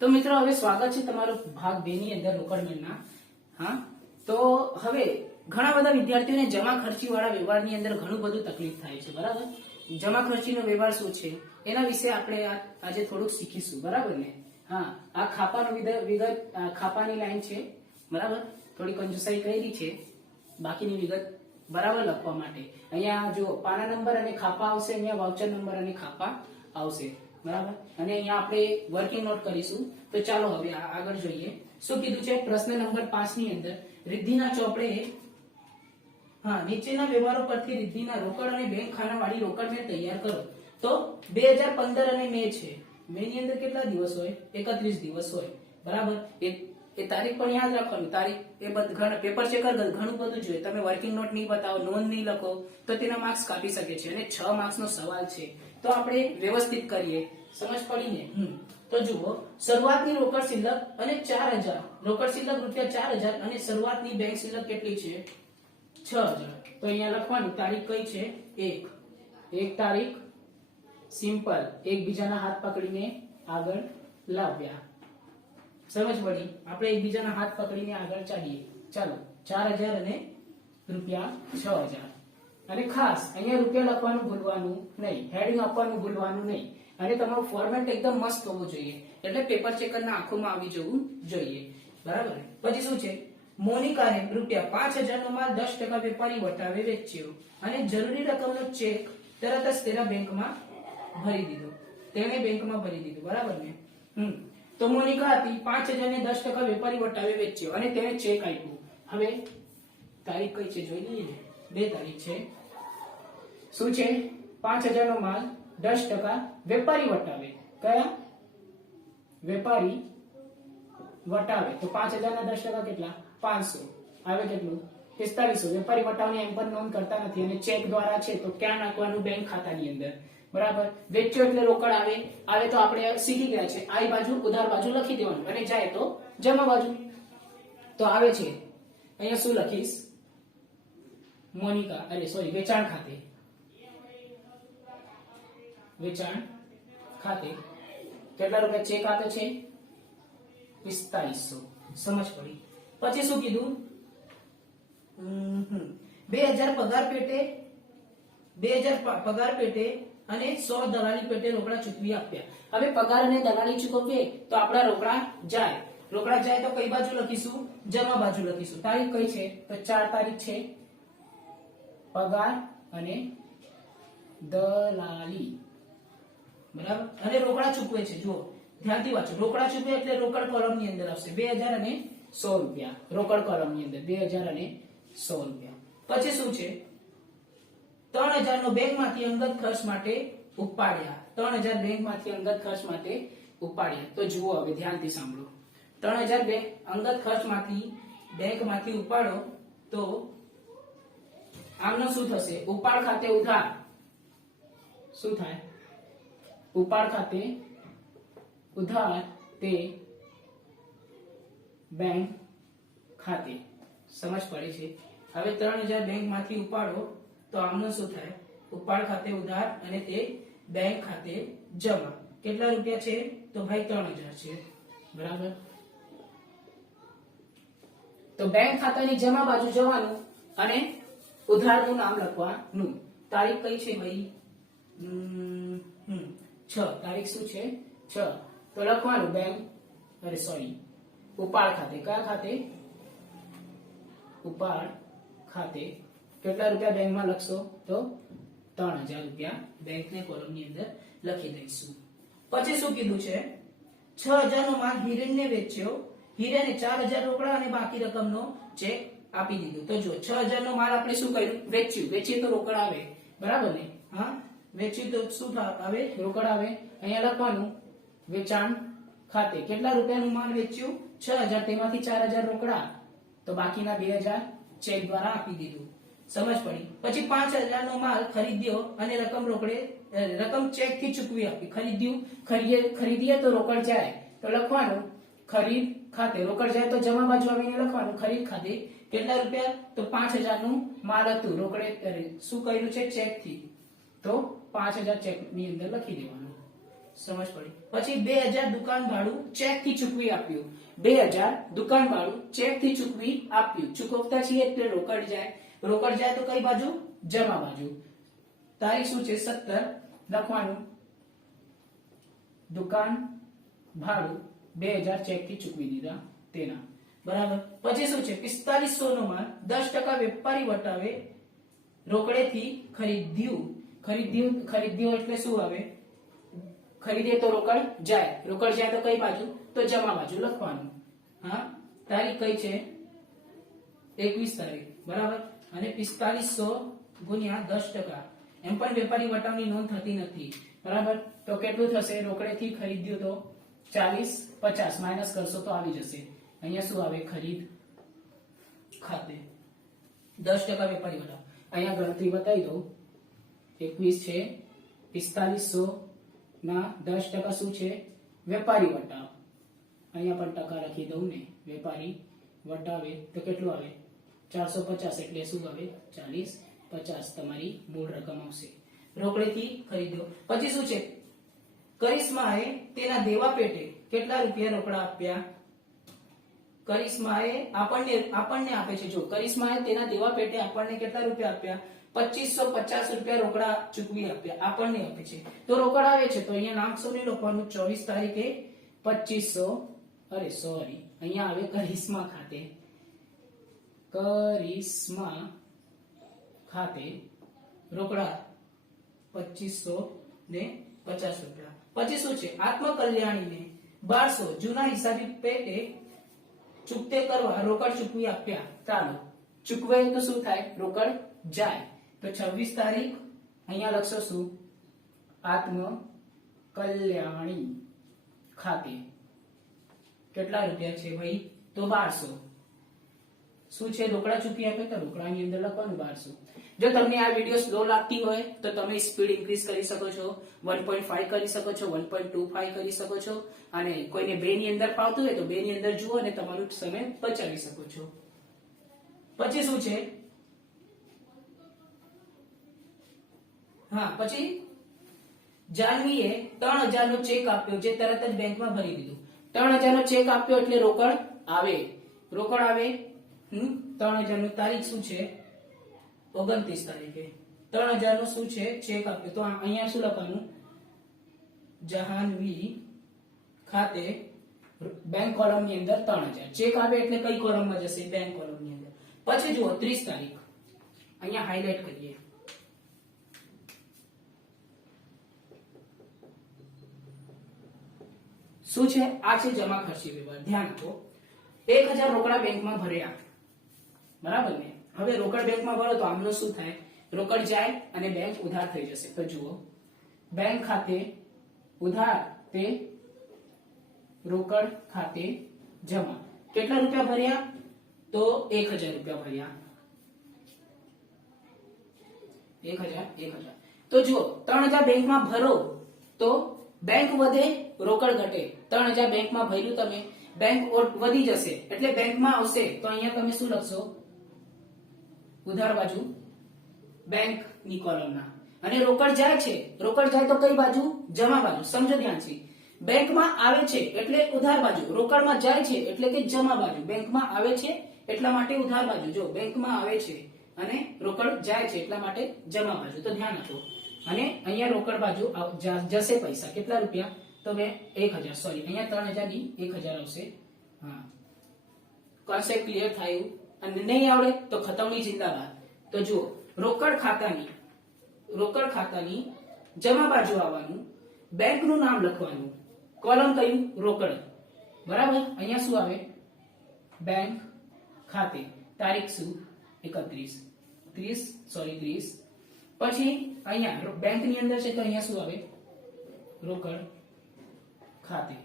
તો મિત્રો હવે સ્વાગત છે તમારો ભાગ 2 ની અંદર રોકડમેળના. હા, તો હવે ઘણા બધા વિદ્યાર્થીઓને જમા ખર્ચી વાળા વ્યવહારની અંદર ઘણું બધું તકલીફ થાય છે. બરાબર, જમા ખર્ચીનો વ્યવહાર શું છે એના વિશે આપણે આજે થોડુંક શીખીશું. બરાબર ને? હા, આ ખાપાનો વિગત ખાપાની લાઈન છે. બરાબર, થોડી કંજુસાઈ કરી છે બાકીની વિગત બરાબર લખવા માટે. અહીંયા જો પાના નંબર અને ખાપા આવશે, અહીંયા વાઉચર નંબર અને ખાપા આવશે. બરાબર, અને અહીંયા આપણે વર્કિંગ નોટ કરીશું. તો ચાલો હવે આગળ જોઈએ શું કીધું છે. પ્રશ્ન નંબર 5 ની અંદર રિદ્ધિના ચોપડે નીચેના વ્યવહારો પરથી રિદ્ધિના રોકડ અને બેંક ખાનાવાળી રોકડને તૈયાર કરો. તો 2015 અને મે છે. મે ની અંદર કેટલા દિવસ હોય? 31 દિવસ હોય. બરાબર, એ તારીખ પણ યાદ રાખવાની. તારીખ એ બધું પેપર ચેકર ઘણું બધું જોઈએ. તમે વર્કિંગ નોટ નહીં બતાવો, નોંધ નહીં લખો તો તેના માર્ક્સ કાપી શકે છે. અને 6 માર્ક્સનો સવાલ છે, તો આપણે વ્યવસ્થિત કરીએ. સમજ પડી ને? તો જુઓ, શરૂઆતની રોકડ શિલ્લક અને 4000. રોકડ શિલ્લક ₹4000 અને શરૂઆતની બેંક શિલ્લક કેટલી છે? 6000. તો અહીંયા લખવાની તારીખ કઈ છે? એક તારીખ સિમ્પલ એકબીજાના હાથ પકડીને આગળ લાવ્યા. સમજ પડી? આપણે એકબીજાના હાથ પકડીને આગળ ચાલીએ. ચાલો, 4000 અને ₹6000. અને ખાસ અહીંયા રૂપિયા લખવાનું ભૂલવાનું નહીં, હેડિંગ આપવાનું ભૂલવાનું નહીં. અને તમારું ફોર્મેટ એકદમ મસ્ત હોવું જોઈએ, એટલે પેપર ચેકરના આંખોમાં આવી જવું જોઈએ. બરાબર. પછી શું છે? મોનિકાને ₹5000 નો માલ 10% વેપારી વટાવે વેચ્યો અને જરૂરી રકમનો ચેક તરત જ તેના બેંકમાં ભરી દીધો. તેણે બેંકમાં ભરી દીધો. બરાબર ને? તો મોનિકા હતી, 5000 ને 10% વેપારી વટાવે વેચ્યો અને તેણે ચેક આપ્યું. હવે તારીખ કઈ છે જોઈ લઈએ. 2 તારીખ છે. શું છે? 5000 નો માલ 10% વેપારી વટાવે. કયા? વેપારી વટાવે. તો 5000 ના 10% કેટલા? 500. આવે કેટલું? 4500. વેપારી વટાવની એમ પણ નોંધ કરતા નથી અને ચેક દ્વારા છે તો ક્યાં નાખવાનું? બેંક ખાતાની અંદર. બરાબર. વેચ્યો એટલે રોકડ આવે તો આપણે શીખી ગયા છે. આઈ બાજુ ઉધાર બાજુ લખી દેવાનું અને જાય તો જમા બાજુ. તો આવે છે અહીંયા શું લખીશ? મોનિકા વેચાણ ખાતે. વેચાણ ખાતે કેટલા રૂપિયા ચેક આપે છે? 4500. સમજ પડી? પછી શું કીધું? 2000 પગાર પેટે અને 100 દલાલી પેટે રોકડા ચૂકવી આપ્યા. હવે પગાર અને દલાલી ચૂકવીએ તો આપણા રોકડા જાય. રોકડા જાય તો કઈ બાજુ લખીશું? જમા બાજુ લખીશું. તારીખ કઈ છે? તો 4 તારીખ છે. પગાર અને દલાલી. બરાબર. અને રોકડા ચૂકવે છે. જુઓ, ધ્યાનથી વાંચો. રોકડા ચૂકવે એટલે રોકડ કોલમ ની અંદર આવશે. 2000 અને 100 રૂપિયા રોકડ કોલમ ની અંદર. 2000 અને 100 રૂપિયા. પછી શું છે? 3000 નો બેંક માંથી અંગત ખર્ચ માટે ઉપાડ્યા. 3000 બેંક માંથી અંગત ખર્ચ માટે ઉપાડ્યા. તો જુઓ, હવે ધ્યાનથી સાંભળો. 3000 અંગત ખર્ચ માંથી બેંક માંથી ઉપાડો તો આમનો શું થશે? ઉપાડ ખાતે ઉધાર. શું થાય? ઉપાડ ખાતે ઉધાર તે બેંક ખાતે. સમજ પડે છે? હવે 3000 બેંક માંથી ઉપાડો તો આમનો શું થાય? ઉપાડ ખાતે ઉધાર અને તે બેંક ખાતે જમા. કેટલા રૂપિયા છે? તો ભાઈ 3000 છે. બરાબર. તો બેંક ખાતાની જમા બાજુ જવાનું અને ઉધારનું નામ લખવાનું. તારીખ કઈ છે ભાઈ? 6 તારીખ. શું છે? 6. તો લખવાનું બેંક ઉપાડ ખાતે. કયા ખાતે? ઉપાડ ખાતે. કેટલા રૂપિયા બેંકમાં લખશો? તો 3000 રૂપિયા બેંકની કોલમની અંદર લખી દઈશું. પછી શું કીધું છે? 6000 નો માલ હિરેનને વેચ્યો. હિરેને 4000 રોકડા અને બાકી રકમનો ચેક આપી દીધો. તો જો 6000 નો માલ આપણે શું કર્યું? વેચ્યું. વેચીએ તો રોકડ આવે. બરાબર ને? હા, વેચ્યું તો શું આવે? રોકડ આવે. અહીંયા લખવાનું વેચાણ ખાતે. કેટલા રૂપિયાનું માલ વેચ્યું? 6000. તેમાંથી 4000 રોકડા, તો બાકીના 2000 ચેક દ્વારા આપી દીધું. સમજ પડી? પછી 5000 નો માલ ખરીદ્યો અને રકમ ચેક થી ચૂકવી આપી. ખરીદીએ તો રોકડ જાય તો લખવાનું ખરીદ ખાતે. રોકડ જાય તો જમા બાજુ આવીને લખવાનું ખરીદ ખાતે. કેટલા રૂપિયા? તો 5000 નું માલ હતું. રોકડે શું કર્યું છે? ચેક થી. તો 5000 ચેક ની અંદર લખી દેવાનું. સમજ પડી. પછી 2000 દુકાન ભાડું ચેક થી ચૂકવી આપ્યું. 2000 દુકાન ભાડું ચેક થી ચૂકવી આપ્યું. ચૂકવતા છીએ એટલે રોકડ જાય. રોકડ જાય તો કઈ બાજુ? જમા બાજુ. તારીખ શું છે? 17 લખવાનું. દુકાન ભાડું 2000 ચેક થી ચૂકવી દીધા તેના. બરાબર. પછી શું છે? 4500 નો માલ 10% વેપારી વટાવે રોકડેથી ખરીદ્યું. ખરીદ્યું એટલે શું આવે? ખરીદે તો રોકડ જાય. રોકડ જાય તો કઈ બાજુ? તો જમા બાજુ લખવાનું. હા, તારીખ કઈ છે? 21 તારીખ. બરાબર. અને 4500 ગુણ્યા 10%. એમ પણ વેપારી વટાવની નોંધ થતી નથી. બરાબર. તો કેટલું થશે? રોકડેથી ખરીદ્યું તો 40, 50 માઇનસ કરશો તો આવી જશે. અહીંયા શું આવે? ખરીદ ખાતે 10% વેપારી વટાવ. અહીંયા ગણતરી બતાવી દઉં. 21 છે, 4500 ના 10% શું છે? વેપારી વટાવ. અહીંયા પણ ટકા લખી દઉં ને. વેપારી વટાવે તો કેટલું આવે? 450 એટલે શું આવે? 40, 50 તમારી મૂળ રકમ આવશે. રોકડેથી ખરીદ્યો. પછી શું છે? કરિશ્માએ તેના દેવા પેટે કેટલા રૂપિયા રોકડા આપ્યા? કરિશ્માએ આપણને આપે છે. જો કરિશ્માએ તેના દેવા પેટે આપણને કેટલા રૂપિયા આપ્યા? 2550 રૂપિયા રોકડા ચૂકવી આપ્યા. આપણને આપે છે તો રોકડ આવે છે. તો અહીંયા નામ શું લખવાનું? 24 તારીખે 2500 સોરી અહીંયા આવે કરિશ્મા ખાતે. કરિશ્મા ખાતે રોકડા 2550 રૂપિયા. પછી શું છે? આત્મકલ્યાણીને 1200 જૂના હિસાબી પેટે ચૂકતે કરવા રોકડ ચૂકવી આપ્યા. ચાલો ચૂકવે તો શું થાય? રોકડ જાય. તો 26 તારીખ અહીંયા લખશો શું? આત્મ કલ્યાણી ખાતે કેટલા રૂપિયા છે ભાઈ? તો 1200. શું છે? રોકડા ચૂકવી આપે તો રોકડાની અંદર લખવાનું 1200. જો તમને આ વિડિયો સ્લો લાગતી હોય તો તમે સ્પીડ ઇન્ક્રીઝ કરી શકો છો. 1.5 કરી શકો છો, 1.25 કરી શકો છો. અને કોઈને 2 ની અંદર ફાવતું હોય તો 2 ની અંદર જુઓ અને તમારો સમય બચાવી શકો છો. પછી શું છે? હા, પછી જાનવીએ 3000 નો ચેક આપ્યો જે તરત જ બેંકમાં ભરી દીધું. 3000 નો ચેક આપ્યો એટલે રોકડ આવે. રોકડ આવે. 3000 નું તારીખ શું છે? 29 તારીખે 3000 નું શું છે? ચેક આપ્યો. તો અહીંયા શું લખવાનું? જહાનવી ખાતે બેંક કોલમ ની અંદર 3000 ચેક આવે એટલે કઈ કોલમમાં જશે? બેંક કોલમ ની અંદર. પછી જુઓ 30 તારીખ અહીંયા હાઈલાઈટ કરીએ. શું છે? આ છે જમા ખર્ચી વ્યવહાર. ધ્યાન આપો. 1000 રોકડા બેંકમાં ભર્યા. બરાબર ને? હવે રોકડ બેંકમાં ભરો તો આમનો શું થાય? રોકડ જાય અને બેંક ઉધાર થઈ જશે. તો જુઓ બેંક ખાતે ઉધાર તે રોકડ ખાતે જમા. કેટલા રૂપિયા ભર્યા? તો 1000 રૂપિયા ભર્યા. 1000. તો જુઓ 3000 બેંકમાં ભરો તો બેંક વધે, રોકડ ઘટે. 3000 બેંકમાં ભર્યું તમે, બેંક વધી જશે એટલે બેંકમાં આવશે. તો અહીંયા તમે શું લખશો? ઉધાર બાજુ બેંક ની કોલમના. અને રોકડ જાય છે. રોકડ જાય તો કઈ બાજુ? જમા બાજુ. સમજો ધ્યાનથી. બેંકમાં આવે છે એટલે ઉધાર બાજુ. રોકડમાં જાય છે એટલે કે જમા બાજુ. બેંકમાં આવે છે એટલા માટે ઉધાર બાજુ. જો બેંકમાં આવે છે અને રોકડ જાય છે એટલા માટે જમા બાજુ. તો ધ્યાન આપો. અને અહીંયા રોકડ બાજુ જશે પૈસા. કેટલા રૂપિયા? તો 1000 સોરી અહીંયા 3000 ની 1000 આવશે. હા, કોન્સેપ્ટ ક્લિયર થયું? અને નહીં આવડે તો ખતમની જિંદાબાદ. તો જુઓ રોકડ ખાતાની જમા બાજુ આવવાનું. બેંક નું નામ લખવાનું. કોલમ કયું? રોકડ. બરાબર. અહીંયા શું આવે? બેંક ખાતે. તારીખ શું? 30. પછી અહીંયા બેંક ની અંદર છે તો અહીંયા શું આવે? રોકડ ખાતે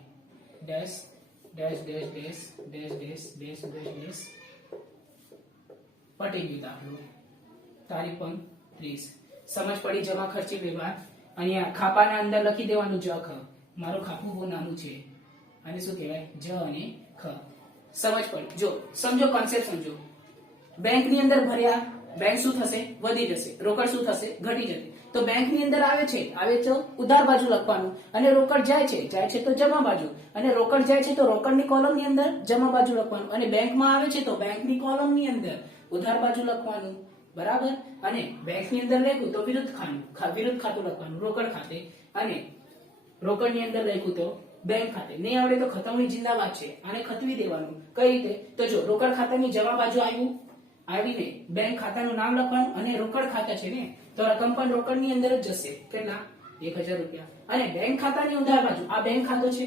dash dash dash dash dash dash dash dash. પટી ગયું દાખલો. તારીખ પણ 30. સમજ પડી? જમા ખર્ચી વ્યવહાર. અહીંયા ખાપાના અંદર લખી દેવાનું જ ખ. મારું ખાપું બહુ નાનું છે. અને શું કહેવાય? જ અને ખ. સમજ પડી? જો સમજો, કોન્સેપ્ટ સમજો. બેંક ની અંદર ભર્યા બેંક શું થશે? વધી જશે. રોકડ શું થશે? ઘટી જશે. તો બેંક ની અંદર આવે છે ઉધાર બાજુ લખવાનું, અને રોકડ જાય છે તો જમા બાજુ, અને રોકડ જાય છે તો રોકડની કોલમ ની અંદર જમા બાજુ લખવાનું, અને બેંકમાં આવે છે તો બેંકની કોલમ ની અંદર ઉધાર બાજુ લખવાનું. બરાબર. અને બેંક ની અંદર લખ્યું તો વિરુદ્ધ ખાતું લખવાનું, રોકડ ખાતે, અને રોકડ ની અંદર લખ્યું તો બેંક ખાતે. નહીં આવડે તો ખતમની જિંદાબાદ છે, આને ખતવી દેવાનું. કઈ રીતે? તો જો રોકડ ખાતાની જમા બાજુ આવીને બેંક ખાતાનું નામ લખવાનું, અને રોકડ ખાતા છે ને તો રકમ પણ રોકડ ની અંદર જ જશે. કેટલા? 1000 રૂપિયા. અને બેંક ખાતાની ઉધાર બાજુ, આ બેંક ખાતું છે,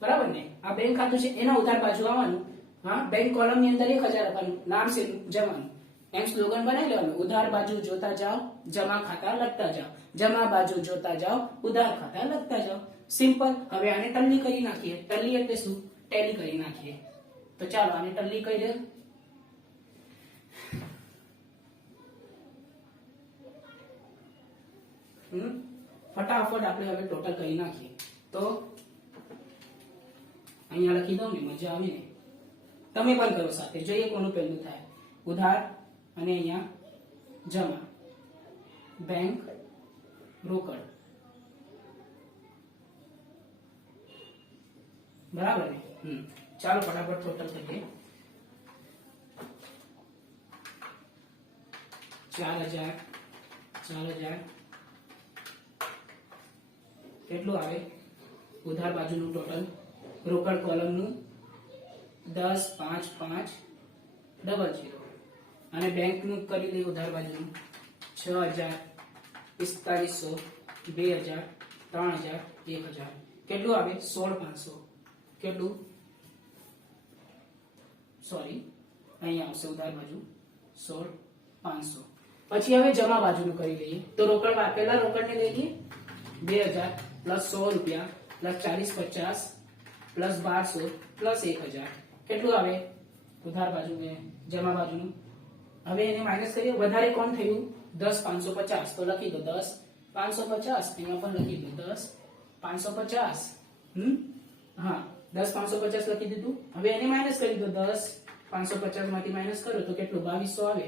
બરાબર ને, આ બેંક ખાતું છે, એના ઉધાર બાજુ આવવાનું. હા, બેંક કોલમ ની અંદર 1000 લખવાનું, નામ છે જવાનું. એમ સ્લોગન બનાવી લેવાનું, ઉધાર બાજુ જોતા જાઓ, જમા ખાતા લખતા જાઓ, જમા બાજુ જોતા જાઓ, ઉધાર ખાતા લખતા જાઓ. સિમ્પલ. હવે આને ટલ્લી કરી નાખીએ. ટલ્લી એટલે શું? ટેલી કરી નાખીએ. તો ચાલો આને ટલ્લી કરી દે. ફટાફટ આપણે હવે ટોટલ કરી નાખીએ. તો અહીંયા લખી દઉં ને, મજા આવે ને. તમે પણ કરો સાથે, જોઈએ કોનું પહેલું થાય. ઉધાર, અને અહીંયા જમા, બેંક, રોકડ. બરાબર ને? ચાલો ફટાફટ ટોટલ કરીએ. 4000 કેટલું આવે? ઉધાર બાજુનું ટોટલ, રોકડ કોલમનું 10 5 5 00, અને બેંકનું કરી લઈએ ઉધાર બાજુનું 6000 4500 2000 3000 1000. કેટલું આવે? 16500. કેટલું? સોરી, અહીંયા આવશે ઉધાર બાજુ 16500. પછી હવે જમા બાજુનું કરી લઈએ. તો રોકડ પેલા રોકડને લઈ લઈએ. 2000 પ્લસ 100 રૂપિયા પ્લસ 40 50 પ્લસ 1200 પ્લસ 1000. કેટલું આવે? ઉધાર બાજુ ને જમા બાજુનું. હવે એને માઇનસ કરીએ. વધારે કોણ થયું? 10 550. તો લખી દો 10 550. અહીંયા પણ લખી દો 10 550. હા, 10 550 લખી દીધું. હવે એને માઇનસ કરી દો. 10 550 માંથી માઇનસ કરો તો કેટલું? 2200 આવે.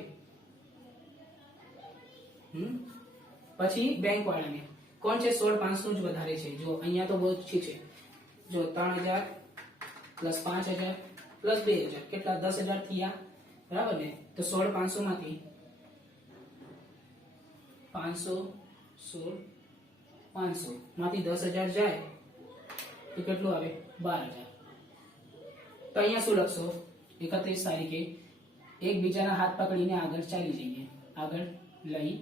પછી બેંક વાળાને કોણ છે? 16500 જ વધારે છે. જો અહીંયા તો બહુ ઓછી છે. જો 3000 પ્લસ 5000 પ્લસ 2000 કેટલા? 10000 થયા. બરાબર ને? તો 16500 માંથી 500 માંથી 10000 જાય તો કેટલું આવે? 12000. તો અહીંયા શું લખશો? 31 તારીખે એકબીજાના હાથ પકડીને આગળ ચાલી જઈએ. આગળ લઈ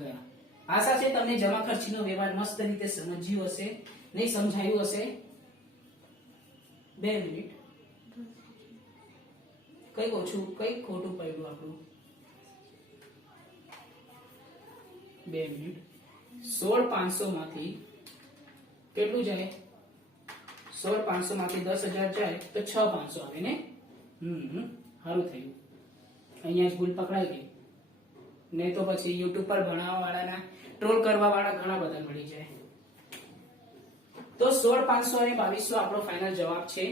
ગયા. આશા છે તમને જમા ખર્ચનો વ્યવહાર મસ્ત રીતે સમજ્યું હશે. નહીં સમજાયું હશે? 2 મિનિટ. કઈ ઓછું કઈ ખોટું પડ્યું આપણું? 2 મિનિટ. 16500 માંથી કેટલું જાય? 16500 માંથી 10000 જાય તો 6500 આવે ને. સારું થયું. અહીંયા જ ભૂલ પકડાઈ ગઈ. નહીં તો પછી YouTube પર ભણાવવા વાળાના, ટ્રોલ કરવા વાળા ઘણા બધા મળી જાય. તો 16500 અને 2200 આપણો ફાઇનલ જવાબ છે.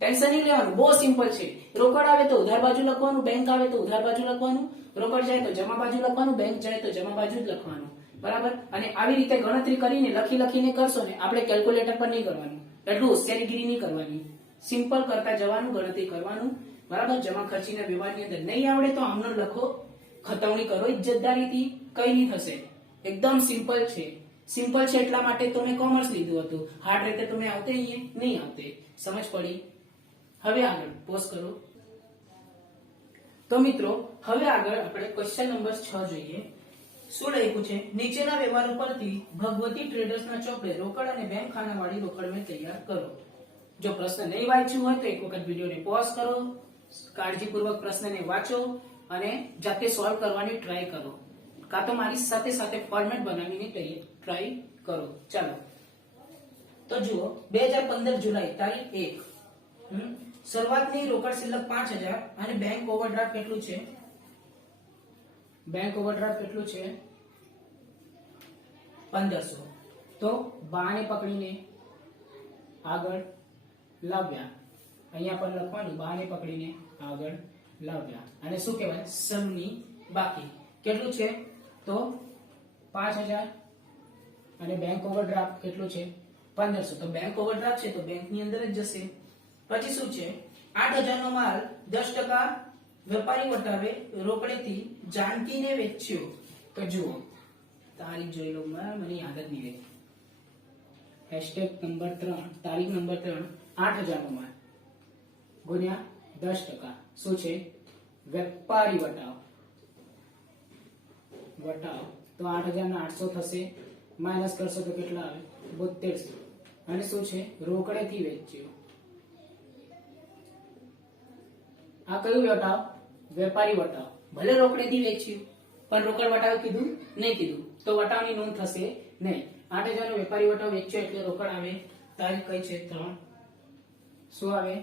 ટેન્શન નહીં લેવાનું, બહુ સિમ્પલ છે. રોકડ આવે તો ઉધાર બાજુ લખવાનું, બેંક આવે તો ઉધાર બાજુ લખવાનું, રોકડ જાય તો જમા બાજુ લખવાનું, બેંક જાય તો જમા બાજુ જ લખવાનું. બરાબર. અને આવી રીતે ગણતરી કરીને લખીને કરશો ને, આપણે કેલ્ક્યુલેટર પર નહીં કરવાનું, એટલું હોશિયારીગીરી નહીં કરવાની. સિમ્પલ કરતા જવાનું, ગણતરી કરવાનું. બરાબર. જમા ખર્ચીના વ્યવહારની અંદર નહીં આવડે તો આમનો લખો, ખતવણી કરો ઇજ્જતદારીથી, કઈ નહીં થશે. એકદમ સિમ્પલ છે. સિમ્પલ છે એટલા માટે તો મેં કોમર્સ લીધું હતું. હાર્ડ રીતે તમે આવતે નહીં આવતે. સમજ પડી? હવે આગળ પોઝ કરો. તો મિત્રો હવે આગળ આપણે ક્વેશ્ચન નંબર 6 જોઈએ. શું લખ્યું છે? નીચેના વ્યવહારો પરથી ભગવતી ટ્રેડર્સના ચોપડે રોકડ અને બેંક ખાનાવાળી રોકડ મેં તૈયાર કરો. જો પ્રશ્ન નહીં વાંચ્યું હોય તો એક વખત વિડીયોને પોઝ કરો, કાળજીપૂર્વક પ્રશ્નને વાંચો અને જાતે સોલ્વ કરવાની ટ્રાય કરો, કાં તો મારી સાથે સાથે ફોર્મેટ બનાવીને ટ્રાય કરો. ચાલો તો જુઓ, 2015 જુલાઈ તારીખ 1, શરૂઆતની રોકડ શિલ્લક 5000 અને બેંક ઓવરડ્રાફ્ટ કેટલું છે? બેંક ઓવરડ્રાફ્ટ કેટલું છે? 1500. તો બાને પકડીને આગળ લાવ્યા. અહીંયા પણ લખવાનું, બાને પકડીને આગળ લાવ્યા. અને શું કહેવાય? સમની બાકી કેટલું છે તો 5000 અને બેંક ઓવરડ્રાફ્ટ કેટલું છે 1500 તો બેંક ઓવરડ્રાફ્ટ છે તો બેંક ની અંદર જ જશે પછી શું છે 8000 નો માલ 10% વેપારી વટાવે રોકડેથી જાનકીને વેચ્યો તો જુઓ તારીખ જોઈ લો મને યાદ જ નહીં રહી હેશટેગ નંબર 3 તારીખ નંબર 3 8000 નો માલ ગુણ્યા 10% શું છે વેપારી વટાવ તો 8000 ના 800 થશે માઈનસ કરશો તો કેટલા આવે 7200 અને શું છે રોકડેથી વેચ્યો આ કયું વટાવ વેપારી વટાવ ભલે રોકડેથી વેચ્યું પણ રોકડ વટાવ કીધું નહીં કીધું તો વટાવની નોંધ થશે નહીં 8000 નો વેપારી વટાવ વેચ્યો એટલે રોકડ આવે તારીખ કઈ છે 3 શું આવે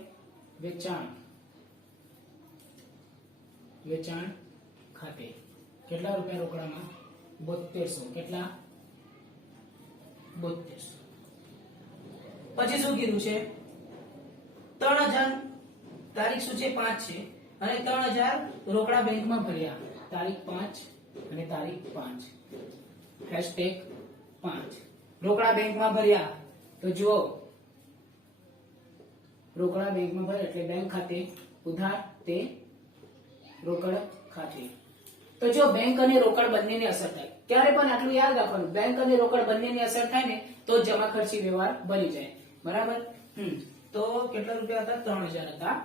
વેચાણ ખાતે કેટલા રૂપિયા રોકડામાં 7200 કેટલા 7200 પછી શું કીધું છે 3000 તારીખ શું છે 5 છે અને 3000 રોકડા બેંકમાં ભર્યા તારીખ 5 અને તારીખ 5 હેશટેગ 5 રોકડા બેંકમાં ભર્યા તો જુઓ રોકડા બેંકમાં ભરે એટલે બેંક ખાતે ઉધાર તે રોકડ ખાતે તો જો બેંક અને રોકડ બંનેને અસર થાય ત્યારે પણ આટલું યાદ રાખવાનું બેંક અને રોકડ બંનેને અસર થાય ને તો જમા ખર્ચી વ્યવહાર બની જાય બરાબર તો કેટલા રૂપિયા હતા 3000 હતા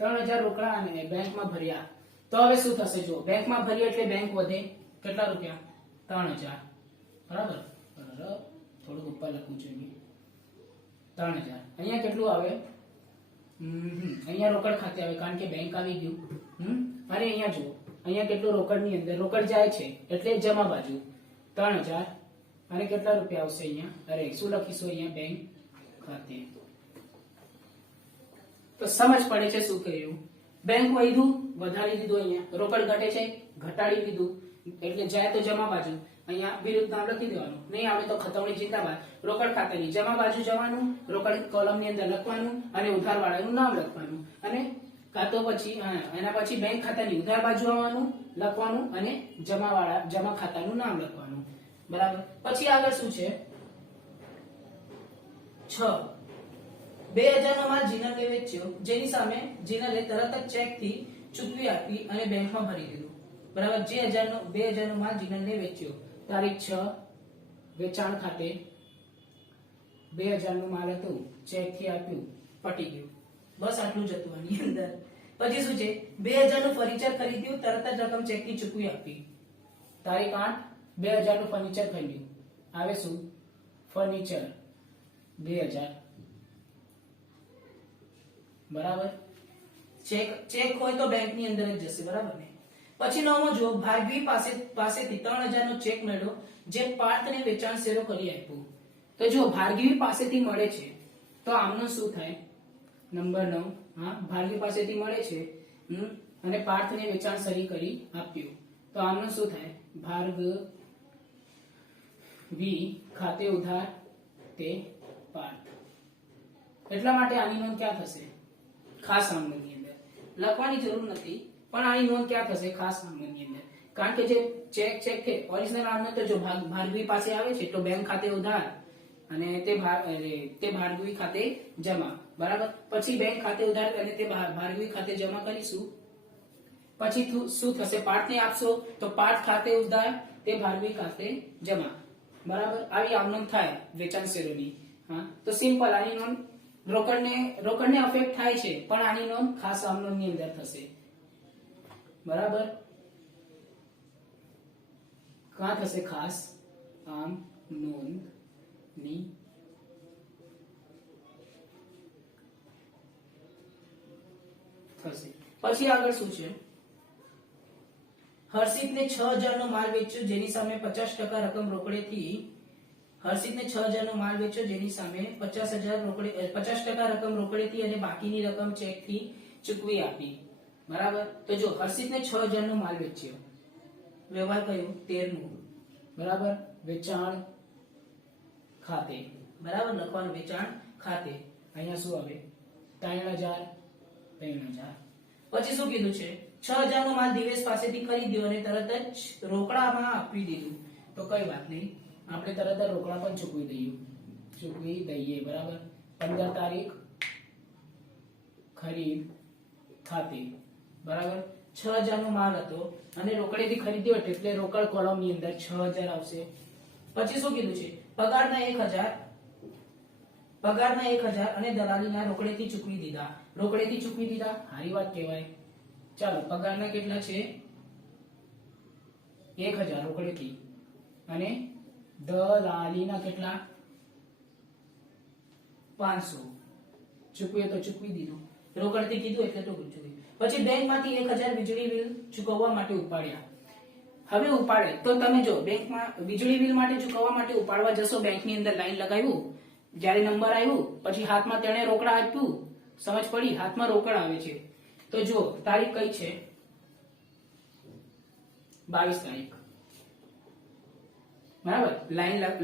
3000 રોકડા અને બેંકમાં ભર્યા તો હવે શું થશે જો બેંકમાં ભર્યા એટલે બેંક વધે કેટલા રૂપિયા 3000 બરાબર થોડું ઉપર લખવું જોઈએ 3000 અહીંયા કેટલું આવે અહીંયા રોકડ ખાતે આવે કારણ કે બેંક આવી ગયું અને અહીંયા જુઓ અહીંયા કેટલું રોકડ ની અંદર રોકડ જાય છે એટલે જમા બાજુ 3000 અને કેટલા રૂપિયા આવશે અહીંયા અરે શું લખીશું અહીંયા બેંક ખાતે તો સમજ પડે છે શું કહ્યું બેંક વધ્યું વધારી દીધું અહીંયા રોકડ ઘટે છે ઘટાડી દીધું એટલે જાય તો જમા બાજુ અહીંયા વિરુદ્ધ નામ લખી દેવાનું નહીં આવે તો ખતવણી જિંદાબાદ રોકડ ખાતાની જમા બાજુ જવાનું રોકડ કોલમ ની અંદર લખવાનું અને ઉધાર વાળાનું નામ લખવાનું અને કાં તો પછી એના પછી બેંક ખાતાની ઉધાર બાજુ આવવાનું લખવાનું અને જમા ખાતાનું નામ લખવાનું બરાબર પછી આગળ શું છે 6 2000 નો માલ જીનલે વેચ્યો જેની સામે જીનલે તરત જ ચેક થી ચૂકવી આપી અને બેંકમાં ભરી દીધું બરાબર 2000 નો માલ જીનલને વેચ્યો તારીખ 6 વેચાણ ખાતે 2000 નું માલ હતું ચેક થી આપ્યું પટી ગયું બસ આટલું જ હતું આની અંદર પછી શું છે 2000 નું ફર્નિચર ખરીદ્યું તરત જ રકમ ચેક થી ચૂકવી આપી તારીખ 8 2000 નું ફર્નિચર ખરીદ્યું આવે શું ફર્નિચર 2000 બરાબર ચેક હોય તો બેંક ની અંદર જ જશે બરાબર ને પછી નવમો જો ભાર્ગવી પાસેથી 3000 નો ચેક મળ્યો જે પાર્થને વેચાણ શેરો કરી આપ્યું તો જો ભાર્ગવી પાસેથી મળે છે તો આમનો શું થાય નંબર 9 ભાર્ગવી પાસેથી મળે છે અને પાર્થને વેચાણ શરી કરી આપ્યું તો આમનો શું થાય ભાર્ગવી ખાતે ઉધાર તે પાર્થ એટલા માટે આની નોંધ ક્યાં થશે ખાસ નામની અંદર લખવાની જરૂર નથી પણ આની નોંધ ક્યાં થશે ખાસ નામની અંદર કારણ કે જે ચેક છે ઓરિજિનલ નામ તો જો ભાર્ગવી પાસે આવે છે તો બેંક ખાતે ઉધાર અને તે ભાર્ગવી ખાતે જમા બરાબર પછી બેંક ખાતે ઉધાર અને તે ભાર્ગવી ખાતે જમા કરીશું પછી શું થશે પાર્થને આપશો તો પાર્થ ખાતે ઉધાર તે ભાર્ગવી ખાતે જમા બરાબર આવી આમનોંધ થાય વેચાણ શેરોની તો સિમ્પલ આની નોંધ રોકડને અફેક્ટ થાય છે પણ આની નોંધ ખાસ આમનોંધની અંદર થશે બરાબર ક્યાં થશે ખાસ આમ નોંધ ની થશે પછી આગળ શું છે હર્ષિતને 6000 નો માલ વેચ્યો જેની સામે 50% રકમ રોકડેથી હર્ષિતને 6000 નો માલ વેચ્યો જેની સામે 50% રકમ રોકડેથી અને બાકીની રકમ ચેક થી ચૂકવી આપી બરાબર તો જો હર્ષિતને 6000 નો માલ વેચ્યો વ્યવહાર કયો 13 બરાબર વેચાણ ખાતે બરાબર લખવાનું વેચાણ ખાતે અહીંયા શું આવે 3000 પછી શું કીધું છે 6000 નો માલ દિવેશ પાસેથી ખરીદ્યો અને તરત જ રોકડામાં આપી દીધું. તો કઈ વાત નહીં, આપણે તરત જ રોકડા પણ ચૂકવી દઈએ બરાબર. 15 તારીખ ખરીદ ખાતે બરાબર. 6000 નો માલ હતો અને રોકડેથી ખરીદ્યો એટલે રોકડ કોલમ ની અંદર 6000 આવશે. પછી શું કીધું છે પગારના 1000 અને દલાલીના રોકડેથી ચૂકવી દીધા. સારી વાત કહેવાય. ચાલો પગારના કેટલા છે 1000 રોકડેથી અને દલાલીના કેટલા 500 ચૂકવીએ તો ચૂકવી દીધું. રોકડથી કીધું એટલે તો ચૂકવી. પછી બેંકમાંથી 1000 વીજળી બિલ ચૂકવવા માટે ઉપાડ્યા. હવે ઉપાડે તો તમે જો બેંકમાં વીજળી બિલ માટે ચૂકવવા માટે ઉપાડવા જશો, બેંકની અંદર લાઈન લગાવ્યું, જ્યારે નંબર આવ્યું પછી હાથમાં તેણે રોકડા આપ્યું, સમજ પડી, હાથમાં રોકડ આવે છે. તો જો તારીખ કઈ છે 22 તારીખ બરાબર.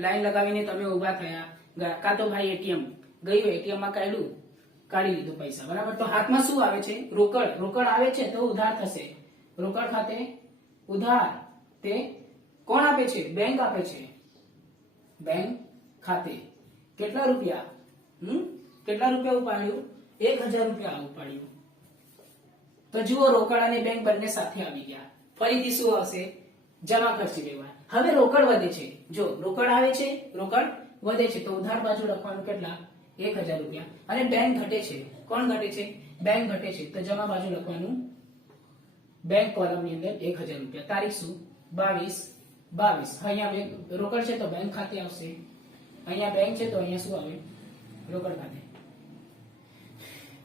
લાઈન લગાવીને તમે ઉભા થયા, કાં તો ભાઈ એટીએમ ગયું, એટીએમ માં કાઢી લીધું પૈસા બરાબર. તો હાથમાં શું આવે છે રોકડ આવે છે તો ઉધાર થશે. રોકડ ખાતે ઉધાર તે કોણ આપે છે? બેંક આપે છે. બેંક ખાતે કેટલા રૂપિયા ઉપાડ્યું? 1000 રૂપિયા ઉપાડ્યું. તો જુઓ રોકડ અને બેંક બંને સાથે આવી ગયા. ફરીથી શું આવશે? જમા ખર્ચી વ્યવહાર. હવે રોકડ વધે છે. જો રોકડ આવે છે, રોકડ વધે છે તો ઉધાર બાજુ લખવાનું કેટલા 1000 રૂપિયા. અને બેંક ઘટે છે. કોણ ઘટે છે? બેંક ઘટે છે તો જમા બાજુ લખવાનું બેંક કોલમ ની અંદર 1000 રૂપિયા. તારીખ શું 22. અહીંયા રોકડ છે તો બેંક ખાતે આવશે, અહીંયા બેંક છે તો અહીંયા શું આવે? રોકડ ખાતે.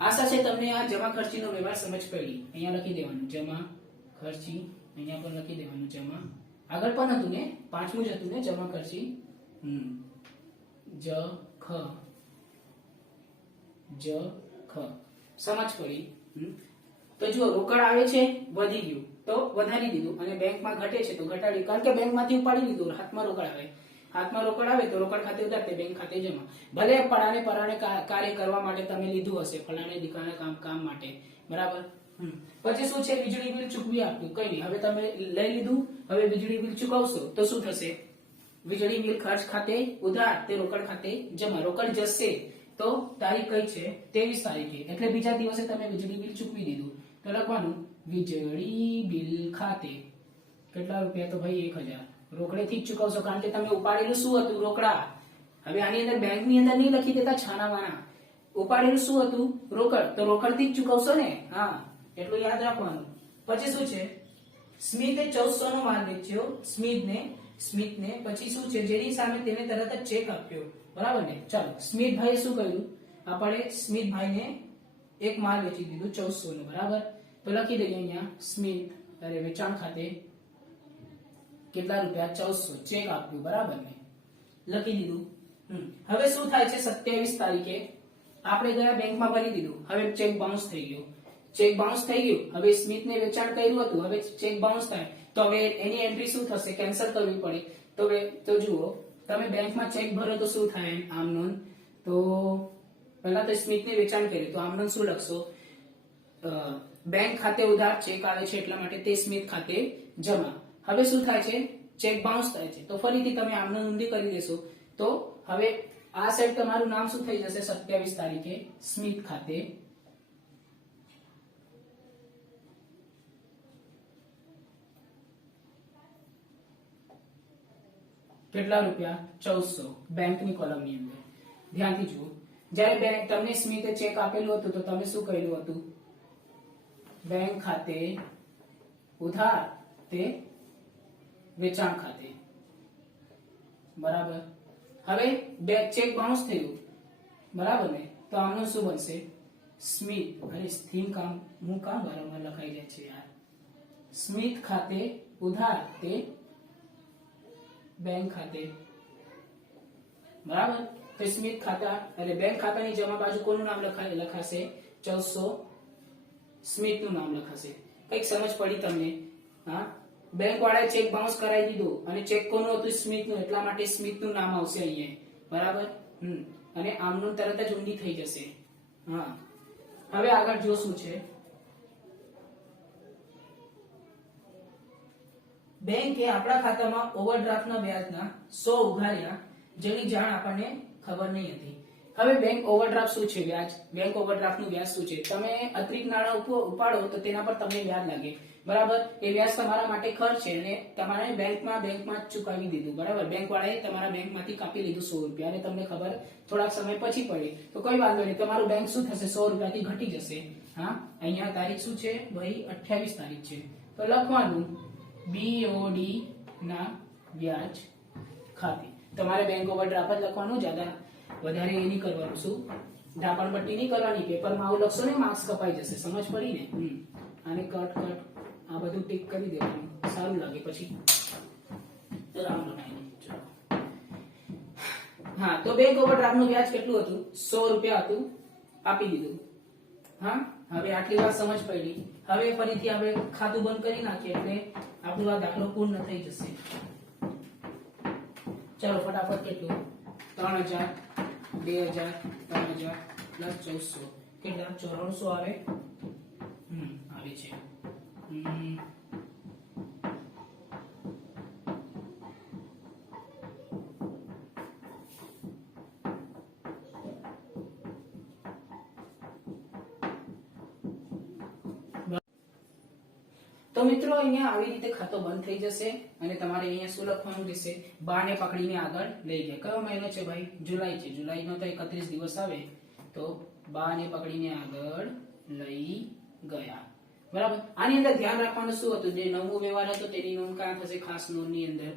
આશા છે તમને આ જમા ખર્ચીનો વ્યવહાર સમજ પડી. અહીંયા લખી દેવાનું જમા ખર્ચી, અહીંયા પણ લખી દેવાનું જમા. આગળ પણ હતું ને, પાંચમું જ હતું ને જમા ખર્ચી. જ ખ સમજ પડી. તો જો રોકડ આવે છે વધી ગયું તો વધારી દીધું, અને બેંકમાં ઘટે છે તો ઘટાડી, કારણ કે બેંકમાંથી ઉપાડી લીધું. હાથમાં રોકડ આવે તો રોકડ ખાતે ઉધાર, તે બેંક ખાતે જમા. ભલે પરાણે કાર્ય કરવા માટે તમે લીધું હશે, ફલાણે દીકરાને કામ માટે બરાબર. પછી શું છે? વીજળી બિલ ચૂકવી આપ્યું. કઈ નહીં, હવે તમે લઈ લીધું, હવે વીજળી બિલ ચૂકવશો તો શું થશે? વીજળી બિલ ખર્ચ ખાતે ઉધાર, તે રોકડ ખાતે જમા. રોકડ જશે તો તારીખ કઈ છે 23 તારીખે, એટલે બીજા દિવસે તમે વીજળી બિલ ચૂકવી દીધું. તો લખવાનું વીજળી બિલ ખાતે કેટલા રૂપિયા? તો ભાઈ 1000 રોકડેથી જ ચૂકવશો, કારણ કે તમે ઉપાડેલું શું હતું? રોકડા. હવે આની અંદર બેંક ની અંદર નહીં લખી દેતા છાનામાના. ઉપાડેલું શું હતું? રોકડ. તો રોકડથી જ ચૂકવશો ને. હા, એટલું યાદ રાખવાનું. પછી શું છે? સ્મિથે 1400 નો માલ વેચ્યો. સ્મિથને પછી શું છે? જેની સામે તેને તરત જ ચેક આપ્યો બરાબર ને. ચાલો સ્મિથભાઈએ શું કર્યું? આપણે સ્મિથભાઈને એક માલ વેચી દીધું 1400 નો બરાબર. તો લખી દઈએ અહીંયા સ્મિથ વેચાણ ખાતે કેટલા રૂપિયા? 1400 ચેક આપ્યું બરાબર ને, લખી દીધું. હવે શું થાય છે? 27 તારીખે આપણે ગયા બેંકમાં ભરી દીધું, હવે ચેક બાઉન્સ થઈ ગયો. હવે સ્મિથને વેચાણ કર્યું હતું, હવે ચેક બાઉન્સ થાય તો હવે એની એન્ટ્રી શું થશે? કેન્સલ કરવી પડે. તો જુઓ તમે બેંકમાં ચેક ભરો તો શું થાય? આમ નોંધ. તો પહેલા તો સ્મિથને વેચાણ કર્યું તો આમ નોંધ શું લખશો? બેંક ખાતે ઉધાર, ચેક આવે છે એટલા માટે તે સ્મિથ ખાતે જમા. હવે શું થાય છે? ચેક બાઉન્સ થાય છે તો ફરીથી તમે આમ નોંધી કરી દેશો. તો હવે આ સાઈડ તમારું નામ શું થઈ જશે? 27 તારીખે સ્મિથ ખાતે કેટલા રૂપિયા? 1400 બેંકની કોલમની અંદર. ધ્યાનથી જુઓ, જ્યારે તમને સ્મિથે ચેક આપેલું હતું તો તમે શું કર્યું હતું? બેંક ખાતે ઉધાર, તે વેચાણ ખાતે બરાબર. હવે ચેક બાઉન્સ થયું બરાબર ને, તો આનું શું બનશે? સ્મિથ. અરે થીમ કામ વારંવાર લખાઈ જાય છે યાર. સ્મિથ ખાતે ઉધાર, તે બેંક ખાતે બરાબર. તો સ્મિથ ખાતા એટલે બેંક ખાતાની જમા બાજુ કોનું નામ લખાશે? 1400 સ્મિથ નું નામ લખાશે. કઈક સમજ પડી તમને? હા, બેંક વાળાએ ચેક બાઉન્સ કરાવી દીધું અને ચેક કોનું હતું? સ્મિથ નું, એટલા માટે સ્મિથ નું નામ આવશે અહીંયા બરાબર. અને આમનું તરત જ ઊંડી થઈ જશે. હા, હવે આગળ જો શું છે? બેંકે આપણા ખાતામાં ઓવરડ્રાફ્ટના વ્યાજના 100 ઉઘાડ્યા જેની જાણ આપણને ખબર નહીં હતી. હવે બેંક ઓવરડ્રાફ્ટ શું છે? વ્યાજ. બેંક ઓવરડ્રાફ્ટનું વ્યાજ શું છે? તમે અતિરિક્ત નાણાં ઉપાડો તો તેના પર તમને વ્યાજ લાગે, બરાબર. એ વ્યાજ તમારા માટે ખર્ચ છે અને તમારે બેંકમાં જ ચૂકવી દીધું, બરાબર. બેંક વાળાએ તમારા બેંકમાંથી કાપી લીધું 100 રૂપિયા અને તમને ખબર થોડાક સમય પછી પડી તો કોઈ વાંધો નહીં, તમારું બેંક શું થશે? 100 રૂપિયાથી ઘટી જશે. હા, અહીંયા તારીખ શું છે ભાઈ? 28 તારીખ છે. તો લખવાનું BOD ના વ્યાજ ખાતે. તમારે બેંક ઓવરડ્રાફ્ટ જ લખવાનું, જ્યાદા વધારે એ નહીં કરવાનું. શું ઢાંકણ પટ્ટી નહીં કરવાની, પેપરમાં આવું લખશો ને માર્ક્સ કપાઈ જશે. સમજ પડી ને? આને કટ આ બધું ટીક કરી દેવાનું, સારું લાગે પછી રામ બનાવી. ચલો, હા, તો બેંક ઓવરડ્રાફ્ટનું વ્યાજ કેટલું હતું? 100 રૂપિયા હતું, આપી દીધું. હા, હવે આટલી વાત સમજ પડી. હવે ફરીથી આપણે ખાતું બંધ કરી નાખીએ એટલે આપણો આ દાખલો પૂર્ણ થઈ જશે. ચાલો ફટાફટ, કેટલું? 3000, 2000, 3000 પ્લસ 1400 કેટલા? 9400 આવે. આવે છે. તો મિત્રો અહીંયા આવી રીતે ખાતો બંધ થઈ જશે અને તમારે અહીંયા શું લખવાનું રહેશે? 12 ને પકડીને આગળ લઈ ગયા. કયો મહિનો છે ભાઈ? જુલાઈ છે. જુલાઈનો તો 31 દિવસ આવે તો 12 ને પકડીને આગળ લઈ ગયા, બરાબર. આની અંદર ધ્યાન રાખવાનું શું હતું? જે નવમો વ્યવહાર હતો તેની નોંધ ક્યાં થશે? ખાસ નોંધની અંદર.